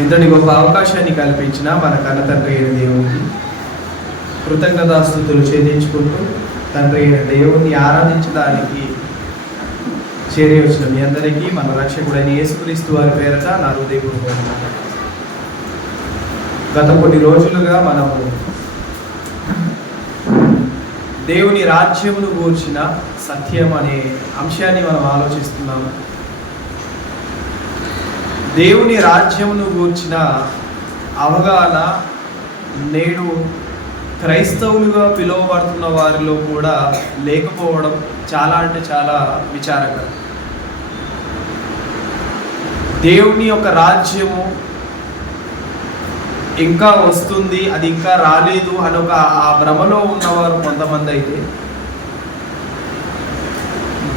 ఇంతటి గొప్ప అవకాశాన్ని కల్పించిన మన కన్న తండ్రి అయిన దేవునికి కృతజ్ఞతాస్తుతులు చెల్లించుకుంటూ తండ్రి అయిన దేవుని ఆరాధించడానికి చేరి వచ్చిన మీ అందరికీ మన రక్షకుడైన యేసుక్రీస్తు వారి పేరట నా హృదయపూర్వకమైన గత కొన్ని రోజులుగా మనము దేవుని రాజ్యమును గూర్చిన సత్యం అనే అంశాన్ని మనం ఆలోచిస్తున్నాము. దేవుని రాజ్యమును గూర్చిన అవగాహన నేడు క్రైస్తవులుగా పిలువబడుతున్న వారిలో కూడా లేకపోవడం చాలా అంటే చాలా విచారకరం. దేవుని యొక్క రాజ్యము ఇంకా వస్తుంది, అది ఇంకా రాలేదు అని ఒక ఆ భ్రమలో ఉన్నవారు కొంతమంది అయితే,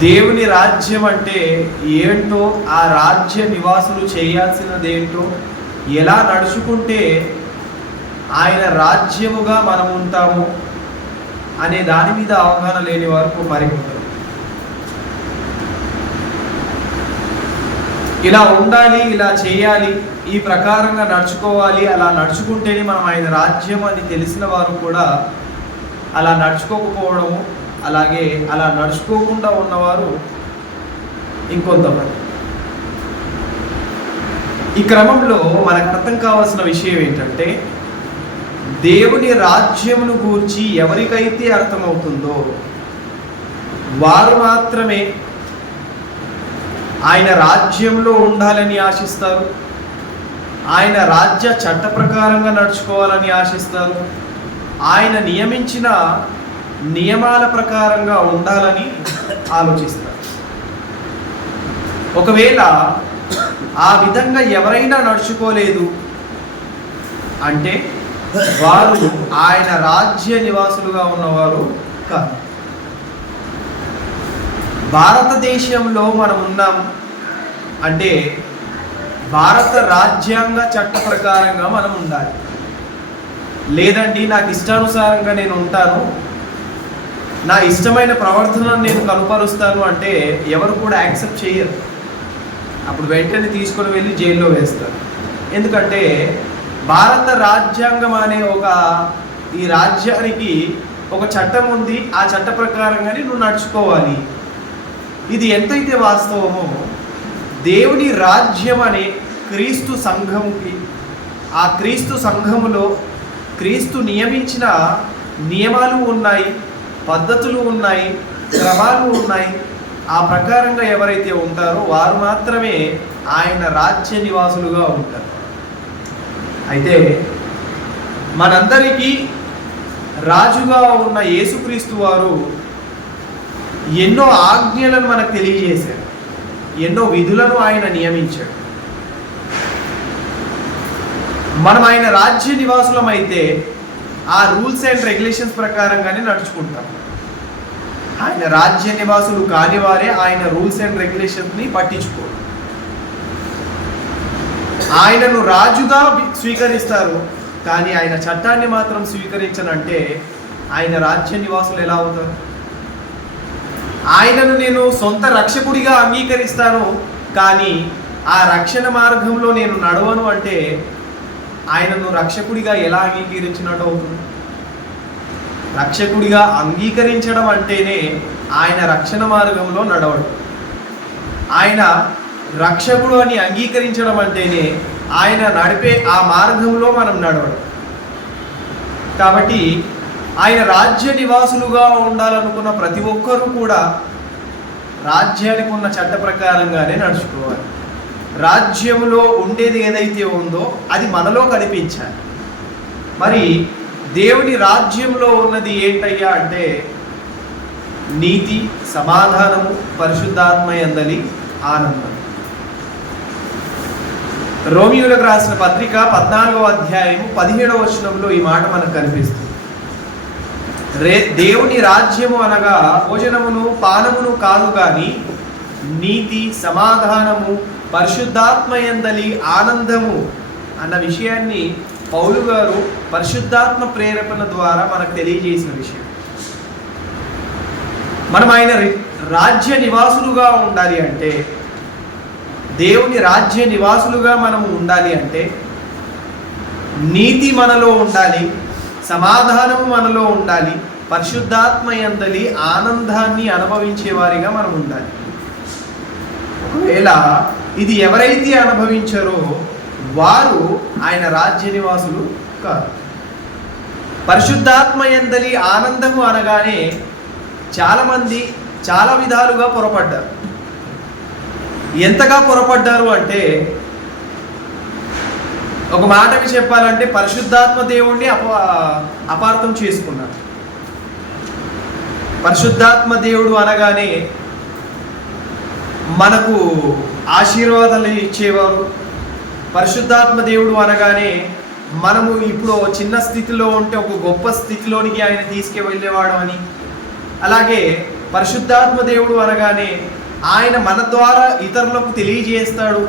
దేవుని రాజ్యం అంటే ఏంటో, ఆ రాజ్య నివాసులు చేయాల్సినదేంటో, ఎలా నడుచుకుంటే ఆయన రాజ్యముగా మనం ఉంటాము అనే దాని మీద అవగాహన లేని వారు మరికొంటారు. ఇలా ఉండాలి, ఇలా చేయాలి, ఈ ప్రకారంగా నడుచుకోవాలి, అలా నడుచుకుంటేనే మనం ఆయన రాజ్యం అని తెలిసిన వారు కూడా అలా నడుచుకోకపోవడము, అలాగే అలా నడుచుకోకుండా ఉన్నవారు ఇంకొంతమంది. ఈ క్రమంలో మనకు అర్థం కావాల్సిన విషయం ఏంటంటే, దేవుని రాజ్యమును గూర్చి ఎవరికైతే అర్థమవుతుందో వారు మాత్రమే ఆయన రాజ్యంలో ఉండాలని ఆశిస్తారు, ఆయన రాజ్య చట్ట ప్రకారంగా నడుచుకోవాలని ఆశిస్తారు, ఆయన నియమించిన నియమాల ప్రకారంగా ఉండాలని ఆలోచిస్తారు. ఒకవేళ ఆ విధంగా ఎవరైనా నడుచుకోలేదు అంటే వారు ఆయన రాజ్య నివాసులుగా ఉన్నవారు కాదు. భారతదేశంలో మనం ఉన్నాం అంటే భారత రాజ్యాంగ చట్ట ప్రకారంగా మనం ఉండాలి. లేదండి నాకు ఇష్టానుసారంగా నేను ఉంటాను, నా ఇష్టమైన ప్రవర్తనను నేను కనుపరుస్తాను అంటే ఎవరు కూడా యాక్సెప్ట్ చేయరు. అప్పుడు వెంటనే తీసుకొని వెళ్ళి జైల్లో వేస్తారు. ఎందుకంటే భారత రాజ్యాంగం అనే ఈ రాజ్యానికి ఒక చట్టం ఉంది, ఆ చట్ట ప్రకారంగానే నువ్వు నడుచుకోవాలి. ఇది ఎంతైతే వాస్తవమో దేవుని రాజ్యం అనే క్రీస్తు సంఘముకి, ఆ క్రీస్తు సంఘములో క్రీస్తు నియమించిన నియమాలు ఉన్నాయి, పద్ధతులు ఉన్నాయి, క్రమాలు ఉన్నాయి. ఆ ప్రకారంగా ఎవరైతే ఉంటారో వారు మాత్రమే ఆయన రాజ్య నివాసులుగా ఉంటారు. అయితే మనందరికీ రాజుగా ఉన్న యేసుక్రీస్తు వారు ఎన్నో ఆజ్ఞలను మనకు తెలియజేశారు, ఎన్నో విధులను ఆయన నియమించాడు. మనం ఆయన రాజ్య నివాసులం అయితే ఆ రూల్స్ అండ్ రెగ్యులేషన్స్ ప్రకారంగానే నడుచుకుంటాం. ఆయన రాజ్య నివాసులు కాని వారే ఆయన రూల్స్ అండ్ రెగ్యులేషన్స్ని పట్టించుకోరు. ఆయనను రాజుగా స్వీకరిస్తారు, కానీ ఆయన చట్టాన్ని మాత్రం స్వీకరించనంటే ఆయన రాజ్య నివాసులు ఎలా అవుతారు? ఆయనను నేను సొంత రక్షకుడిగా అంగీకరిస్తాను, కానీ ఆ రక్షణ మార్గంలో నేను నడవను అంటే ఆయనను రక్షకుడిగా ఎలా అంగీకరించినట్టు అవుతుంది? రక్షకుడిగా అంగీకరించడం అంటేనే ఆయన రక్షణ మార్గంలో నడవడం. ఆయన రక్షకుడు అని అంగీకరించడం అంటేనే ఆయన నడిపే ఆ మార్గంలో మనం నడవడం. కాబట్టి ఆయన రాజ్య నివాసులుగా ఉండాలనుకున్న ప్రతి ఒక్కరూ కూడా రాజ్యానికి ఉన్న చట్ట ప్రకారంగానే నడుచుకోవాలి. రాజ్యంలో ఉండేది ఏదైతే ఉందో అది మనలో కనిపించాలి. మరి దేవుని రాజ్యంలో ఉన్నది ఏంటయ్యా అంటే నీతి, సమాధానము, పరిశుద్ధాత్మ యందలి ఆనందం. రోమియోలకు రాసిన పత్రిక 14వ అధ్యాయము 17వ వచనంలో ఈ మాట మనకు కనిపిస్తుంది. దేవుని రాజ్యము అనగా భోజనమును పానమును కాదు కానీ నీతి, సమాధానము, పరిశుద్ధాత్మ యందలి ఆనందము అన్న విషయాన్ని పౌలు గారు పరిశుద్ధాత్మ ప్రేరేపణ ద్వారా మనకు తెలియజేసిన విషయం. మనం ఆయన రాజ్య నివాసులుగా ఉండాలి అంటే, దేవుని రాజ్య నివాసులుగా మనము ఉండాలి అంటే నీతి మనలో ఉండాలి, సమాధానము మనలో ఉండాలి, పరిశుద్ధాత్మ యందలి ఆనందాన్ని అనుభవించే వారిగా మనం ఉండాలి. ఒకవేళ ఇది ఎవరైతే అనుభవించారో వారు ఆయన రాజ్య నివాసులు కాదు. పరిశుద్ధాత్మ యందలి ఆనందము అనగానే చాలామంది చాలా విధాలుగా పొరపడ్డారు. ఎంతగా పొరపడ్డారు అంటే, ఒక మాటకి చెప్పాలంటే పరిశుద్ధాత్మ దేవుణ్ణి అపార్థం చేసుకున్నారు. పరిశుద్ధాత్మ దేవుడు అనగానే మనకు ఆశీర్వాదాలు ఇచ్చేవారు. పరిశుద్ధాత్మ దేవుడు అనగానే మనము ఇప్పుడు చిన్న స్థితిలో ఉంటే ఒక గొప్ప స్థితిలోనికి ఆయన తీసుకువెళ్ళేవాడు అని. అలాగే పరిశుద్ధాత్మ దేవుడు అనగానే ఆయన మన ద్వారా ఇతరులకు తెలియజేస్తాడు,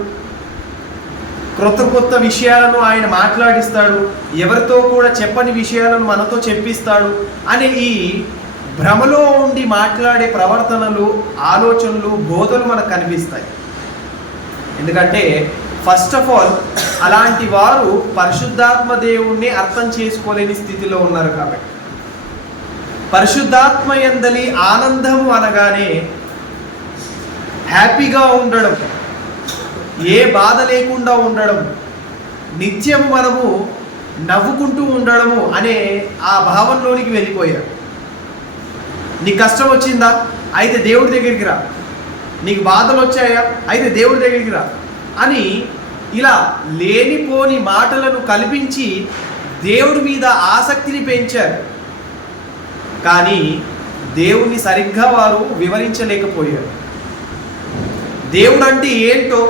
కొత్త విషయాలను ఆయన మాట్లాడిస్తాడు, ఎవరితో కూడా చెప్పని విషయాలను మనతో చెప్పిస్తాడు అనే ఈ భ్రమలో ఉండి మాట్లాడే ప్రవర్తనలు, ఆలోచనలు, బోధలు మనకు కనిపిస్తాయి. ఎందుకంటే ఫస్ట్ ఆఫ్ ఆల్ అలాంటి వారు పరిశుద్ధాత్మ దేవుణ్ణి అర్థం చేసుకోలేని స్థితిలో ఉన్నారు. కాబట్టి పరిశుద్ధాత్మ యందలి ఆనందము అనగానే హ్యాపీగా ఉండడం, ఏ బాధ లేకుండా ఉండడం, నిత్యము మనము నవ్వుకుంటూ ఉండడము అనే ఆ భావంలోనికి వెళ్ళిపోయారు. నీకు కష్టం వచ్చిందా? అయితే దేవుడి దగ్గరికి రా. నీకు బాధలు వచ్చాయా? అయితే దేవుడి దగ్గరికి రా అని ఇలా లేనిపోని మాటలను కల్పించి దేవుడి మీద ఆసక్తిని పెంచారు. కానీ దేవుణ్ణి సరిగ్గా వారు వివరించలేకపోయారు. దేవుడు అంటే ఏంటో,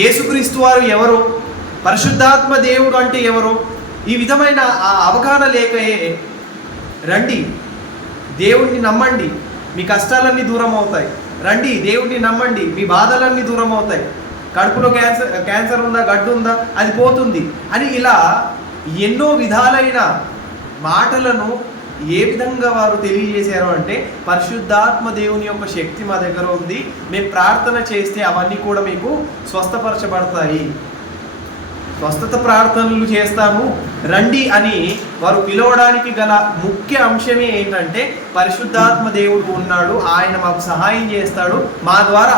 యేసుక్రీస్తు వారు ఎవరో, పరిశుద్ధాత్మ దేవుడు అంటే ఎవరో ఈ విధమైన ఆ అవగాహన లేకయే రండి దేవుణ్ణి నమ్మండి, మీ కష్టాలన్నీ దూరం అవుతాయి, రండి దేవుణ్ణి నమ్మండి, మీ బాధలన్నీ దూరం అవుతాయి, కడుపులో క్యాన్సర్ ఉందా, గడ్డు ఉందా, అది పోతుంది అని ఇలా ఎన్నో విధాలైన మాటలను ఏ విధంగా వారు తెలియజేశారు అంటే, పరిశుద్ధాత్మ దేవుని యొక్క శక్తి మా దగ్గర ఉంది, మేము ప్రార్థన చేస్తే అవన్నీ కూడా మీకు స్వస్థపరచబడతాయి, స్వస్థత ప్రార్థనలు చేస్తాము రండి అని వారు పిలవడానికి గల ముఖ్య అంశమే ఏంటంటే, పరిశుద్ధాత్మ దేవుడు ఉన్నాడు, ఆయన మాకు సహాయం చేస్తాడు, మా ద్వారా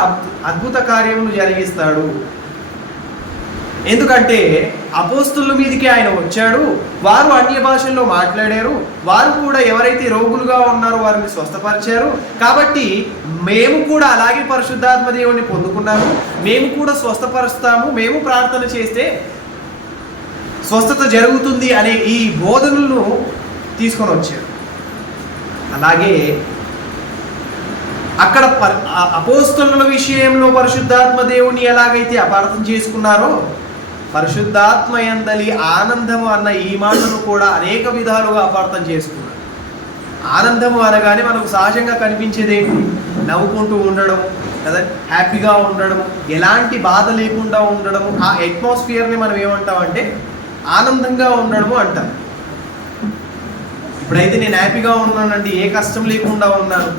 అద్భుత కార్యములు జరిగిస్తాడు. ఎందుకంటే అపోస్తుల మీదకి ఆయన వచ్చాడు, వారు అన్య భాషల్లో మాట్లాడారు, వారు కూడా ఎవరైతే రోగులుగా ఉన్నారో వారిని స్వస్థపరిచారు. కాబట్టి మేము కూడా అలాగే పరిశుద్ధాత్మ దేవుడిని పొందుకున్నాము, మేము కూడా స్వస్థపరుస్తాము, మేము ప్రార్థన చేస్తే స్వస్థత జరుగుతుంది అనే ఈ బోధనలను తీసుకొని వచ్చారు. అలాగే అక్కడ అపోస్తలుల విషయంలో పరిశుద్ధాత్మ దేవుని ఎలాగైతే అపార్థం చేసుకున్నారో, పరిశుద్ధాత్మ యందలి ఆనందము అన్న ఈ మాటను కూడా అనేక విధాలుగా అపార్థం చేసుకున్నారు. ఆనందము అనగానే మనకు సహజంగా కనిపించేది ఏంటి? నవ్వుకుంటూ ఉండడము కదా, హ్యాపీగా ఉండడము, ఎలాంటి బాధ లేకుండా ఉండడము. ఆ అట్మాస్ఫియర్ని మనం ఏమంటామంటే ఆనందంగా ఉండడము అంటాం. ఇప్పుడైతే నేను హ్యాపీగా ఉన్నానండి, ఏ కష్టం లేకుండా ఉన్నాను.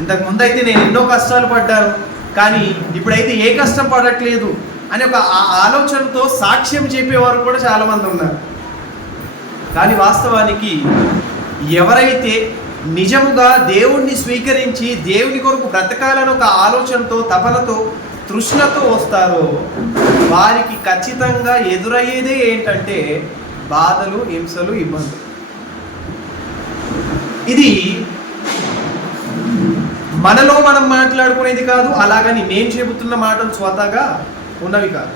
ఇంతకుముందు అయితే నేను ఎన్నో కష్టాలు పడ్డాను, కానీ ఇప్పుడైతే ఏ కష్టం పడట్లేదు అని ఒక ఆలోచనతో సాక్ష్యం చెప్పేవారు కూడా చాలామంది ఉన్నారు. కానీ వాస్తవానికి ఎవరైతే నిజముగా దేవుణ్ణి స్వీకరించి దేవుని కొరకు బ్రతకాలని ఒక ఆలోచనతో, తపనతో, తృష్ణతో వస్తారో వారికి ఖచ్చితంగా ఎదురయ్యేదే ఏంటంటే బాధలు, హింసలు, ఇబ్బందులు. ఇది మనలో మనం మాట్లాడుకునేది కాదు, అలాగని నేను చెబుతున్న మాటలు స్వతహాగా ఉన్నవి కాదు.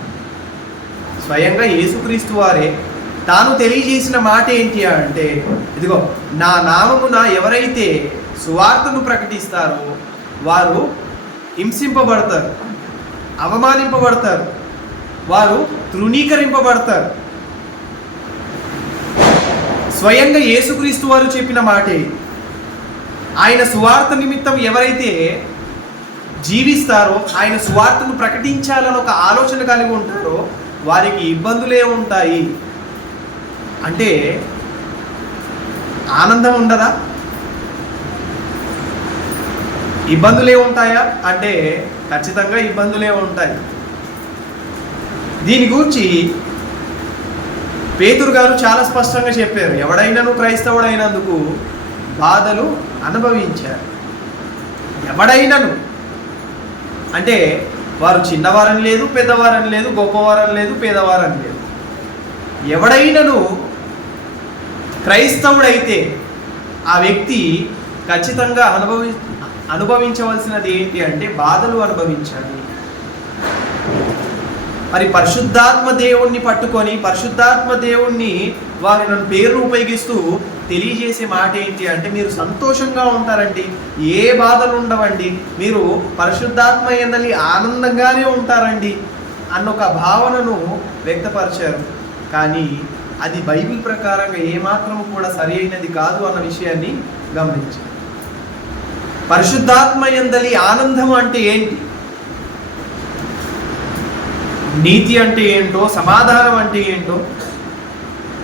స్వయంగా యేసుక్రీస్తు వారే తాను తెలియజేసిన మాట ఏంటి అంటే, ఇదిగో నా నామమున ఎవరైతే సువార్తను ప్రకటిస్తారో వారు హింసింపబడతారు, అవమానింపబడతారు, వారు తృణీకరింపబడతారు. స్వయంగా యేసుక్రీస్తు వారు చెప్పిన మాటే. ఆయన సువార్త నిమిత్తం ఎవరైతే జీవిస్తారో, ఆయన సువార్తను ప్రకటించాలని ఒక ఆలోచన కలిగి ఉంటారో వారికి ఇబ్బందులే ఉంటాయి. అంటే ఆనందం ఉండదా? ఇబ్బందులే ఉంటాయా అంటే ఖచ్చితంగా ఇబ్బందులే ఉంటాయి. దీని గురించి పేతురు గారు చాలా స్పష్టంగా చెప్పారు, ఎవడైనాను క్రైస్తవుడైనందుకు బాధలు అనుభవించారు. ఎవడైనాను అంటే వారు చిన్నవారని లేదు, పెద్దవారని లేదు, గొప్పవారని లేదు, పేదవారని లేదు. ఎవడైనాను క్రైస్తవుడైతే ఆ వ్యక్తి ఖచ్చితంగా అనుభవించవలసినది ఏంటి అంటే బాధలు అనుభవించాలి. మరి పరిశుద్ధాత్మ దేవుణ్ణి పట్టుకొని పరిశుద్ధాత్మ దేవుణ్ణి వారి నన్ను పేరు ఉపయోగిస్తూ తెలియజేసే మాట ఏంటి అంటే మీరు సంతోషంగా ఉంటారండి, ఏ బాధలు ఉండవండి, మీరు పరిశుద్ధాత్మ యందలి ఆనందంగానే ఉంటారండి అన్న ఒక భావనను వ్యక్తపరిచారు. కానీ అది బైబిల్ ప్రకారంగా ఏమాత్రం కూడా సరి అయినది కాదు అన్న విషయాన్ని గమనించారు. పరిశుద్ధాత్మ యందలి ఆనందం అంటే ఏంటి, నీతి అంటే ఏంటో, సమాధానం అంటే ఏంటో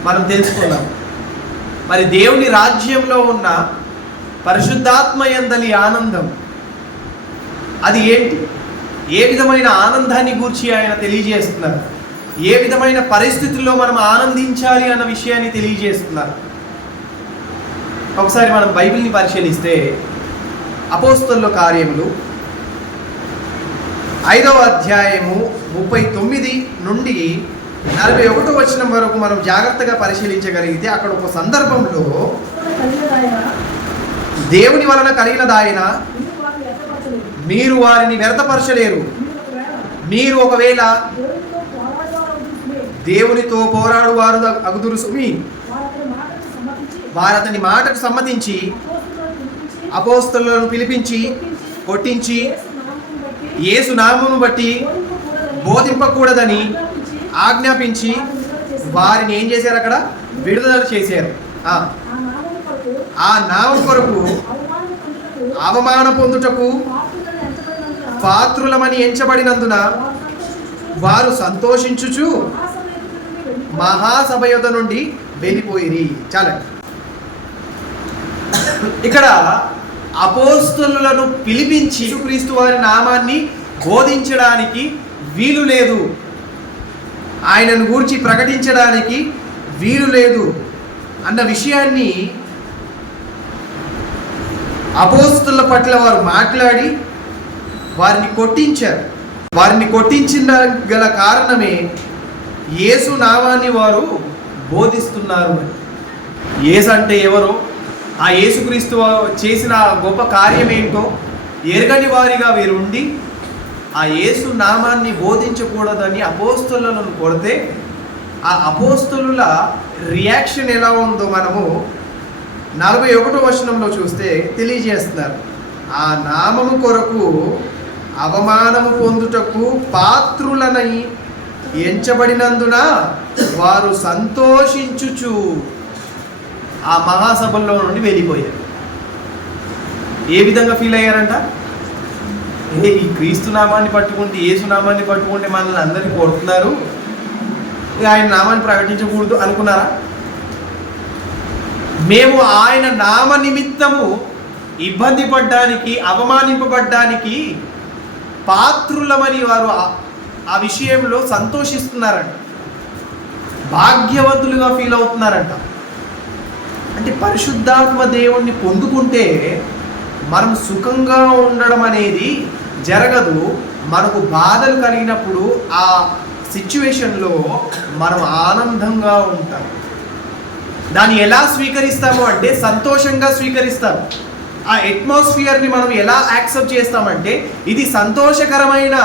మనం తెలుసుకుందాం. మరి దేవుని రాజ్యంలో ఉన్న పరిశుద్ధాత్మ యందలి ఆనందం అది ఏంటి, ఏ విధమైన ఆనందాన్ని గూర్చి ఆయన తెలియజేస్తున్నారు, ఏ విధమైన పరిస్థితుల్లో మనం ఆనందించాలి అన్న విషయాన్ని తెలియజేస్తున్నారు. ఒకసారి మనం బైబిల్ని పరిశీలిస్తే అపోస్తలుల కార్యములు 5వ అధ్యాయము 39 నుండి 41వ వచనం వరకు మనం జాగ్రత్తగా పరిశీలించగలిగితే అక్కడ ఒక సందర్భంలో దేవుని వలన కలిగినదాయన మీరు వారిని వ్యర్థపరచలేరు, మీరు ఒకవేళ దేవునితో పోరాడు వారు అగుదురు సుమి, వారు అతని మాటకు సమ్మతించి అపోస్తలులను పిలిపించి కొట్టించి యేసు నామమును బట్టి బోధింపకూడదని ఆజ్ఞాపించి వారిని ఏం చేశారు, అక్కడ విడుదల చేశారు. ఆ నామం కొరకు అవమాన పొందుటకు పాత్రులమని ఎంచబడినందున వారు సంతోషించుచు మహాసభ యొద్ద నుండి వెళ్ళిపోయిరి. చాలా ఇక్కడ అపోస్తలులను పిలిపించి క్రీస్తు వారి నామాన్ని బోధించడానికి వీలు లేదు, ఆయనను గూర్చి ప్రకటించడానికి వీలు లేదు అన్న విషయాన్ని అపోస్తలుల పట్ల వారు మాట్లాడి వారిని కొట్టించారు. వారిని కొట్టించిన గల కారణమే యేసు నామాన్ని వారు బోధిస్తున్నారు. యేసు అంటే ఎవరో, ఆ యేసుక్రీస్తు చేసిన గొప్ప కార్యం ఏంటో ఎరగని వారిగా వీరు ఉండి ఆ యేసు నామాన్ని బోధించకూడదని అపోస్తలులను కొడితే ఆ అపోస్తలుల రియాక్షన్ ఎలా ఉందో మనము 41వ వచనంలో చూస్తే తెలియజేస్తున్నారు. ఆ నామము కొరకు అవమానము పొందుటకు పాత్రులనై ఎంచబడినందున వారు సంతోషించుచు ఆ మహాసభల్లో నుండి వెళ్ళిపోయారు. ఏ విధంగా ఫీల్ అయ్యారంట, ఈ క్రీస్తు నామాన్ని పట్టుకుంటే యేసు నామాన్ని పట్టుకుంటే మనల్ని అందరినీ కొడుతున్నారు, ఆయన నామాన్ని ప్రకటించకూడదు అనుకున్నారా? మేము ఆయన నామ నిమిత్తము ఇబ్బంది పడ్డానికి అవమానింపబడ్డానికి పాత్రులమని వారు ఆ విషయంలో సంతోషిస్తున్నారంట, భాగ్యవంతులుగా ఫీల్ అవుతున్నారంట. అంటే పరిశుద్ధాత్మ దేవుణ్ణి పొందుకుంటే మనం సుఖంగా ఉండడం అనేది జరగదు. మనకు బాధలు కలిగినప్పుడు ఆ సిచ్యువేషన్లో మనం ఆనందంగా ఉంటాం. దాన్ని ఎలా స్వీకరిస్తాము అంటే సంతోషంగా స్వీకరిస్తాం. ఆ అట్మాస్ఫియర్ని మనం ఎలా యాక్సెప్ట్ చేస్తామంటే ఇది సంతోషకరమైన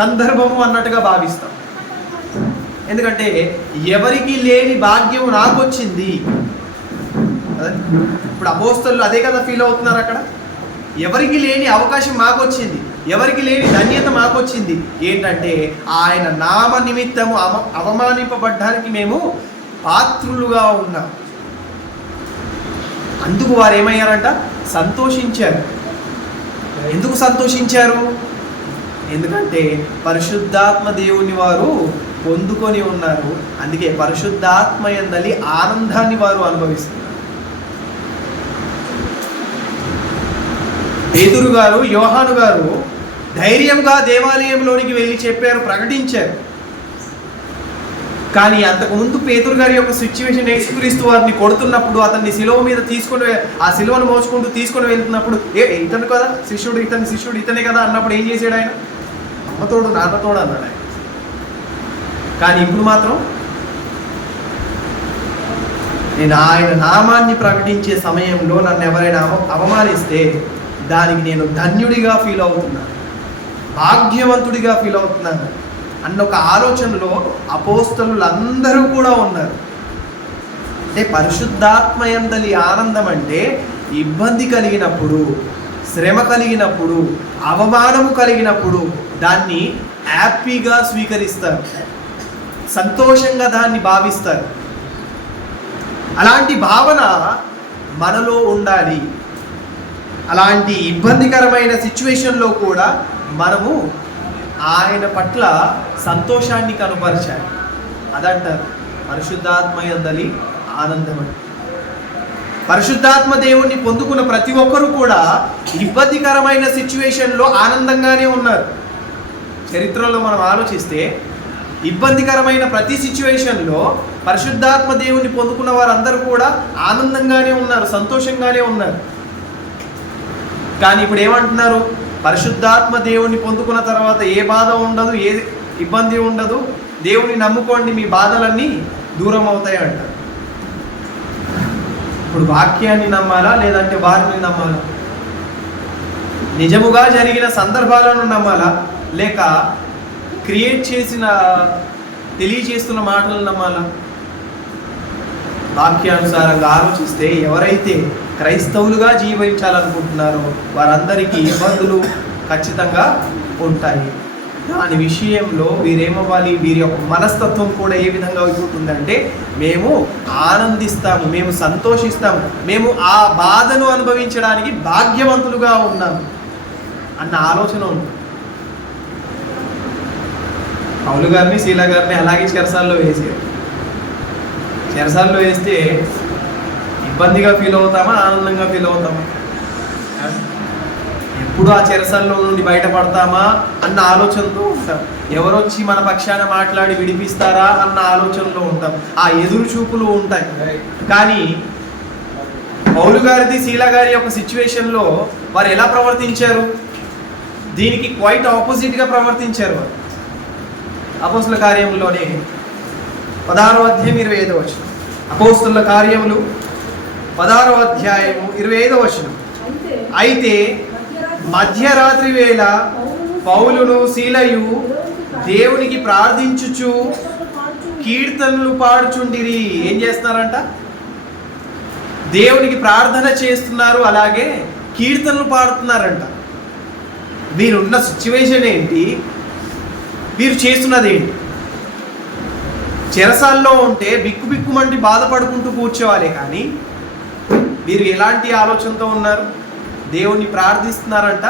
సందర్భము అన్నట్టుగా భావిస్తాం. ఎందుకంటే ఎవరికి లేని భాగ్యం నాకు వచ్చింది. ఇప్పుడు అపోస్తలులు అదే కదా ఫీల్ అవుతున్నారు. అక్కడ ఎవరికి లేని అవకాశం మాకు వచ్చింది, ఎవరికి లేని ధన్యత మాకు వచ్చింది. ఏంటంటే ఆయన నామ నిమిత్తము అవమానింపబడ్డానికి మేము పాత్రులుగా ఉన్నాం. అందుకు వారు ఏమయ్యారంట, సంతోషించారు. ఎందుకు సంతోషించారు? ఎందుకంటే పరిశుద్ధాత్మ దేవుని వారు పొందుకొని ఉన్నారు. అందుకే పరిశుద్ధాత్మ యందలి ఆనందాన్ని వారు అనుభవిస్తున్నారు. పేతురు గారు, యోహాను గారు ధైర్యంగా దేవాలయంలోనికి వెళ్ళి చెప్పారు, ప్రకటించారు. కానీ అంతకుముందు పేతురు గారి యొక్క సిచ్యువేషన్, యేసుక్రీస్తు వారిని కొడుతున్నప్పుడు, అతన్ని శిలువ మీద తీసుకొని, ఆ శిలువను మోసుకుంటూ తీసుకొని వెళ్తున్నప్పుడు, ఇతను కదా శిష్యుడు, శిష్యుడు ఇతనే కదా అన్నప్పుడు ఏం చేశాడు ఆయన? అమ్మతోడు నాన్నతోడు అన్నాడు ఆయన. కానీ ఇప్పుడు మాత్రం నేను ఆయన నామాన్ని ప్రకటించే సమయంలో నన్ను ఎవరైనా అవమానిస్తే దానికి నేను ధన్యుడిగా ఫీల్ అవుతున్నాను, భాగ్యవంతుడిగా ఫీల్ అవుతున్నాను అన్న ఒక ఆలోచనలో అపోస్తలులందరూ కూడా ఉన్నారు. అంటే పరిశుద్ధాత్మయందలి ఆనందం అంటే ఇబ్బంది కలిగినప్పుడు, శ్రమ కలిగినప్పుడు, అవమానము కలిగినప్పుడు దాన్ని హ్యాపీగా స్వీకరిస్తారు, సంతోషంగా దాన్ని భావిస్తారు. అలాంటి భావన మనలో ఉండాలి. అలాంటి ఇబ్బందికరమైన సిచ్యువేషన్లో కూడా మనము ఆయన పట్ల సంతోషాన్ని కనపరచాలి. అదంటారు పరిశుద్ధాత్మయందలి ఆనందం అంటే. పరిశుద్ధాత్మ దేవుణ్ణి పొందుకున్న ప్రతి ఒక్కరూ కూడా ఇబ్బందికరమైన సిచ్యువేషన్లో ఆనందంగానే ఉన్నారు. చరిత్రలో మనం ఆలోచిస్తే ఇబ్బందికరమైన ప్రతి సిచ్యువేషన్లో పరిశుద్ధాత్మ దేవుణ్ణి పొందుకున్న వారందరూ కూడా ఆనందంగానే ఉన్నారు, సంతోషంగానే ఉన్నారు. కానీ ఇప్పుడు ఏమంటున్నారు? పరిశుద్ధాత్మ దేవుణ్ణి పొందుకున్న తర్వాత ఏ బాధ ఉండదు, ఏ ఇబ్బంది ఉండదు, దేవుని నమ్ముకోండి, మీ బాధలన్నీ దూరం అవుతాయి అంటారు. ఇప్పుడు వాక్యాన్ని నమ్మాలా లేదంటే వారిని నమ్మాలా? నిజముగా జరిగిన సందర్భాలను నమ్మాలా లేక క్రియేట్ చేసిన తెలియజేస్తున్న మాటలను నమ్మాలా? వాక్యానుసారంగా ఆలోచిస్తే ఎవరైతే క్రైస్తవులుగా జీవించాలనుకుంటున్నారో వారందరికీ ఇబ్బందులు ఖచ్చితంగా ఉంటాయి. దాని విషయంలో వీరేమవ్వాలి? వీరి యొక్క మనస్తత్వం కూడా ఏ విధంగా అయిపోతుందంటే మేము ఆనందిస్తాము, మేము సంతోషిస్తాము, మేము ఆ బాధను అనుభవించడానికి భాగ్యవంతులుగా ఉన్నాము అన్న ఆలోచన ఉంది. పౌలు గారిని, శీల గారిని అలాగే చెరసాల్లో వేసారు. చెరసాల్లో వేస్తే ఇబ్బందిగా ఫీల్ అవుతామా, ఆనందంగా ఫీల్ అవుతామా? ఎప్పుడు ఆ చెరసాల్లో నుండి బయటపడతామా అన్న ఆలోచనతో ఉంటాం. ఎవరొచ్చి మన పక్షాన మాట్లాడి విడిపిస్తారా అన్న ఆలోచనలో ఉంటాం. ఆ ఎదురు చూపులు ఉంటాయి. కానీ పౌలు గారిది, శీల గారి యొక్క సిచ్యువేషన్లో వారు ఎలా ప్రవర్తించారు? దీనికి క్వైట్ ఆపోజిట్గా ప్రవర్తించారు వారు. అపోస్తుల కార్యములోనే 16వ అధ్యాయం 25వ వచనం. అపోస్తుల కార్యములు 16వ అధ్యాయము 25వ వచనం. అయితే మధ్యరాత్రి వేళ పౌలును శీలయు దేవునికి ప్రార్థించుచు కీర్తనలు పాడుచుండిరి. ఏం చేస్తున్నారంట? దేవునికి ప్రార్థన చేస్తున్నారు, అలాగే కీర్తనలు పాడుతున్నారంట. వీరున్న సిచ్యువేషన్ ఏంటి? వీరు చేస్తున్నది ఏంటి? చెరసాల్లో ఉంటే బిక్కుమంటి బాధపడుకుంటూ కూర్చోవాలి. కానీ వీరు ఎలాంటి ఆలోచనతో ఉన్నారు? దేవుణ్ణి ప్రార్థిస్తున్నారంట,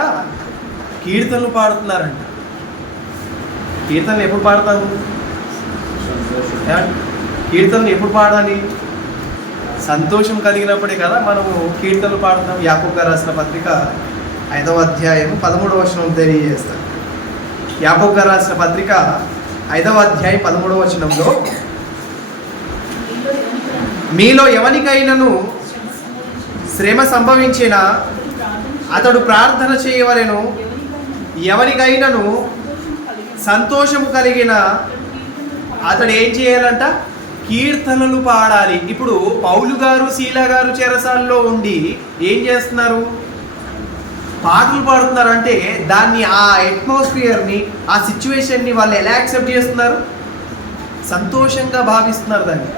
కీర్తనలు పాడుతున్నారంట. కీర్తనలు ఎప్పుడు పాడతాము? కీర్తనలు ఎప్పుడు పాడాలి? సంతోషం కలిగినప్పుడే కదా మనము కీర్తనలు పాడుతాం. యాకోబు గారు రాసిన పత్రిక 5వ అధ్యాయం 13వ వచనం తెలియజేస్తారు. యాకోబు గారు రాసిన పత్రిక 5వ అధ్యాయం 13వ వచనంలో, మీలో ఎవరికైనాను శ్రమ సంభవించిన అతడు ప్రార్థన చేయవలెను, ఎవరికైనాను సంతోషము కలిగిన అతడు ఏం చేయాలంట? కీర్తనలు పాడాలి. ఇప్పుడు పౌలు గారు, శీల గారు చెరసాల్లో ఉండి ఏం చేస్తున్నారు? పాటలు పాడుతున్నారు. అంటే దాన్ని, ఆ అట్మాస్ఫియర్ని, ఆ సిచ్యువేషన్ని వాళ్ళు ఎలా యాక్సెప్ట్ చేస్తున్నారు? సంతోషంగా భావిస్తున్నారు దాన్ని.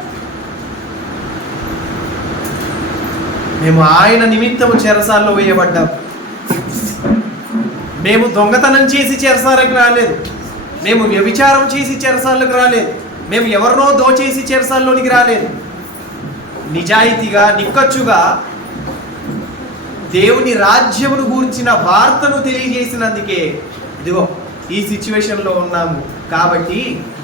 మేము ఆయన నిమిత్తము చెరసాల్లో వేయబడ్డాం. మేము దొంగతనం చేసి చెరసాలకు రాలేదు, మేము వ్యభిచారం చేసి చెరసాలకు రాలేదు, మేము ఎవరినో దోచేసి చెరసాల్లోనికి రాలేదు. నిజాయితీగా, నిక్కచ్చుగా దేవుని రాజ్యమును గూర్చిన వార్తను తెలియజేసినందుకే ఇదిగో ఈ సిచ్యువేషన్లో ఉన్నాము. కాబట్టి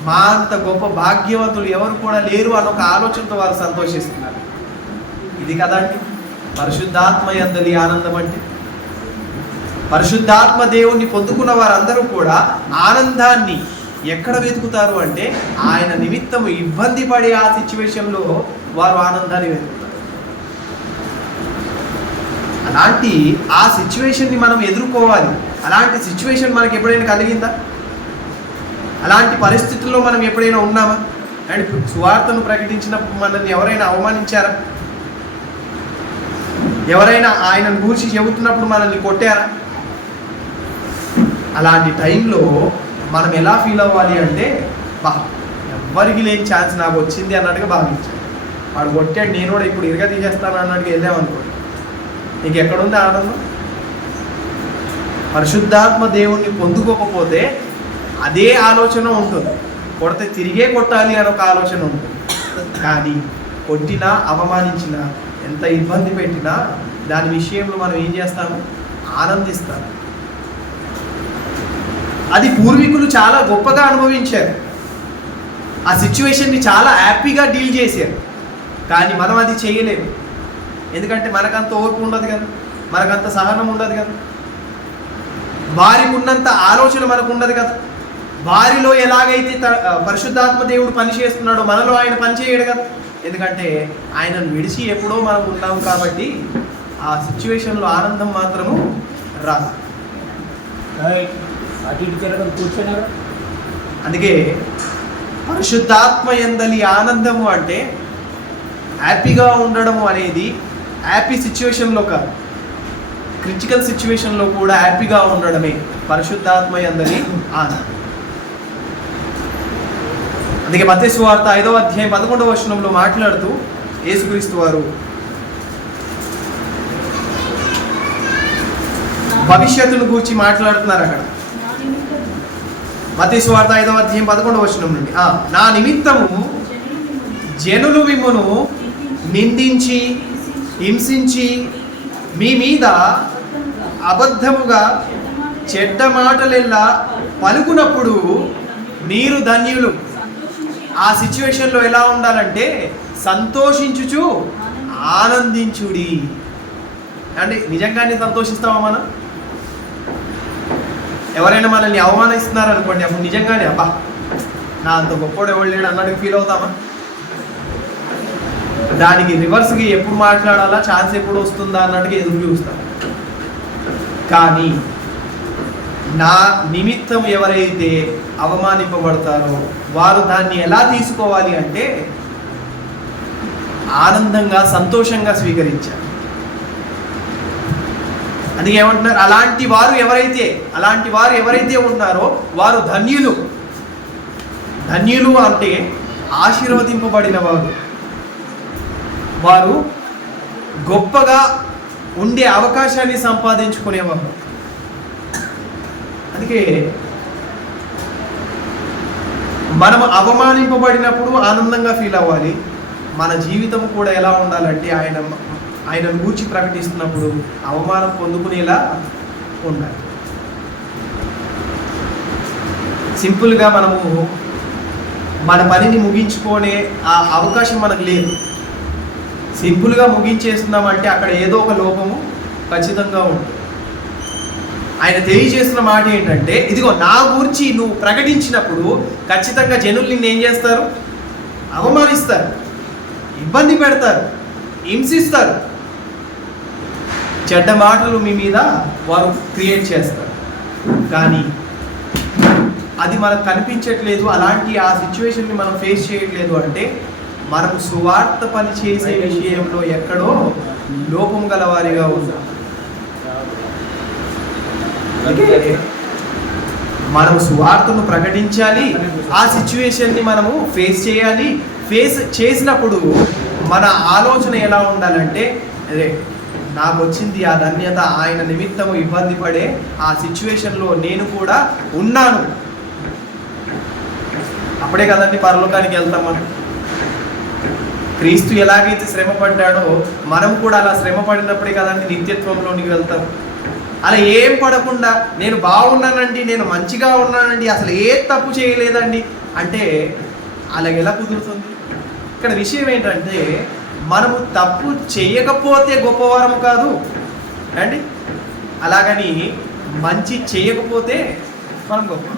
మా అంత గొప్ప భాగ్యవంతులు ఎవరు కూడా లేరు అన్న ఒక ఆలోచనతో వారు సంతోషిస్తున్నారు. ఇది కదండి పరిశుద్ధాత్మ యందలి ఆనందం అంటే. పరిశుద్ధాత్మ దేవుణ్ణి పొందుకున్న వారందరూ కూడా ఆనందాన్ని, ఎక్కడ వెతుకుతారు అంటే ఆయన నిమిత్తము ఇబ్బంది పడే ఆ సిచ్యువేషన్లో వారు ఆనందాన్ని వెతుకుతారు. అలాంటి ఆ సిచ్యువేషన్ని మనం ఎదుర్కోవాలి. అలాంటి సిచ్యువేషన్ మనకి ఎప్పుడైనా కలిగిందా? అలాంటి పరిస్థితుల్లో మనం ఎప్పుడైనా ఉన్నామా? అండ్ సువార్తను ప్రకటించినప్పుడు మనల్ని ఎవరైనా అవమానించారా? ఎవరైనా ఆయనను గూర్చి చెబుతున్నప్పుడు మనల్ని కొట్టారా? అలాంటి టైంలో మనం ఎలా ఫీల్ అవ్వాలి అంటే, ఎవ్వరికి లేని ఛాన్స్ నాకు వచ్చింది అన్నట్టుగా భావించాలి. వాడు కొట్టాడు, నేను కూడా ఇప్పుడు ఇరగా తీసేస్తాను అన్నట్టుగా వెళ్ళామనుకోండి, నీకు ఎక్కడుంది ఆనందం? పరిశుద్ధాత్మ దేవుణ్ణి పొందుకోకపోతే అదే ఆలోచన ఉంటుంది. కొడితే తిరిగే కొట్టాలి అని ఒక ఆలోచన ఉంటుంది. కానీ కొట్టినా, అవమానించినా, ఎంత ఇబ్బంది పెట్టినా దాని విషయంలో మనం ఏం చేస్తాము? ఆనందిస్తాము. అది పూర్వీకులు చాలా గొప్పగా అనుభవించారు. ఆ సిచ్యువేషన్ని చాలా హ్యాపీగా డీల్ చేశారు. కానీ మనం అది చేయలేము. ఎందుకంటే మనకంత ఓర్పు ఉండదు కదా, మనకంత సహనం ఉండదు కదా, వారికి ఉన్నంత ఆలోచన మనకు ఉండదు కదా. వారిలో ఎలాగైతే పరిశుద్ధాత్మ దేవుడు పనిచేస్తున్నాడో మనలో ఆయన పనిచేయడు కదా. ఎందుకంటే ఆయనను విడిచి ఎప్పుడో మనం ఉన్నాము కాబట్టి ఆ సిచ్యువేషన్లో ఆనందం మాత్రము రాదు. అందుకే పరిశుద్ధాత్మ యందలి ఆనందము అంటే హ్యాపీగా ఉండడము అనేది హ్యాపీ సిచ్యువేషన్లో కాదు, క్రిటికల్ సిచ్యువేషన్లో కూడా హ్యాపీగా ఉండడమే పరిశుద్ధాత్మ యందలి ఆనందం. అందుకే మత్తయి సువార్త 5వ అధ్యాయం 11వ వచనంలో మాట్లాడుతూ యేసుక్రీస్తు వారు భవిష్యత్తును గూర్చి మాట్లాడుతున్నారు. అక్కడ మత్తయి సువార్త 5వ అధ్యాయం 11వ వచనం నుండి, నా నిమిత్తము జనులు మిమ్మును నిందించి, హింసించి, మీ మీద అబద్ధముగా చెడ్డ మాటలెల్లా పలుకునప్పుడు మీరు ధన్యులు. ఆ సిచ్యువేషన్లో ఎలా ఉండాలంటే సంతోషించుచు ఆనందించుడి. అంటే నిజంగానే సంతోషిస్తామా మనం? ఎవరైనా మనల్ని అవమానిస్తున్నారు అనుకోండి, అప్పుడు నిజంగానే అబ్బా నా అంత గొప్పవాడు ఎవరు లేడు అన్నట్టు ఫీల్ అవుతామా? దానికి రివర్స్గా ఎప్పుడు మాట్లాడాలా, ఛాన్స్ ఎప్పుడు వస్తుందా అన్నట్టుగా ఎదురు చూస్తాం. కానీ నా నిమిత్తం ఎవరైతే అవమానింపబడతారో వారు దాన్ని ఎలా తీసుకోవాలి అంటే ఆనందంగా, సంతోషంగా స్వీకరించారు. అందుకే ఏమంటున్నారు? అలాంటి వారు ఎవరైతే ఉన్నారో వారు ధన్యులు. ధన్యులు అంటే ఆశీర్వదింపబడిన వారు. వారు గొప్పగా ఉండే అవకాశాన్ని సంపాదించుకునేవారు. అందుకే మనము అవమానింపబడినప్పుడు ఆనందంగా ఫీల్ అవ్వాలి. మన జీవితం కూడా ఎలా ఉండాలంటే ఆయన గూర్చి ప్రకటిస్తున్నప్పుడు అవమానం పొందుకునేలా ఉండాలి. సింపుల్గా మనము మన పనిని ముగించుకునే ఆ అవకాశం మనకు లేదు. సింపుల్గా ముగించేస్తున్నామంటే అక్కడ ఏదో ఒక లోపము ఖచ్చితంగా ఉంటుంది. ఆయన తెలియజేస్తున్న మాట ఏంటంటే, ఇదిగో నా గురించి నువ్వు ప్రకటించినప్పుడు ఖచ్చితంగా జనులు నిన్ను ఏం చేస్తారు? అవమానిస్తారు, ఇబ్బంది పెడతారు, హింసిస్తారు, చెడ్డ మాటలు మీ మీద వారు క్రియేట్ చేస్తారు. కానీ అది మనకు కనిపించట్లేదు. అలాంటి ఆ సిచ్యువేషన్ని మనం ఫేస్ చేయట్లేదు అంటే మనకు సువార్త పని చేసే విషయంలో ఎక్కడో లోపం గలవారిగా ఉన్నాం. మనము సువార్తను ప్రకటించాలి, ఆ సిచ్యువేషన్ని మనము ఫేస్ చేయాలి. ఫేస్ చేసినప్పుడు మన ఆలోచన ఎలా ఉండాలంటే, అరే నాకు వచ్చింది ఆ ధన్యత, ఆయన నిమిత్తము ఇబ్బంది పడే ఆ సిచ్యువేషన్లో నేను కూడా ఉన్నాను. అప్పుడే కదండి పరలోకానికి వెళ్తాం మనం. క్రీస్తు ఎలాగైతే శ్రమ పడ్డాడో మనం కూడా అలా శ్రమ పడినప్పుడే కదండి నిత్యత్వంలోనికి వెళ్తాం. అలా ఏం పడకుండా నేను బాగున్నానండి, నేను మంచిగా ఉన్నానండి, అసలు ఏ తప్పు చేయలేదండి అంటే అలాగ ఎలా కుదురుతుంది? ఇక్కడ విషయం ఏంటంటే మనము తప్పు చేయకపోతే గొప్పవారము కాదు అండి, అలాగని మంచి చేయకపోతే మనం గొప్ప.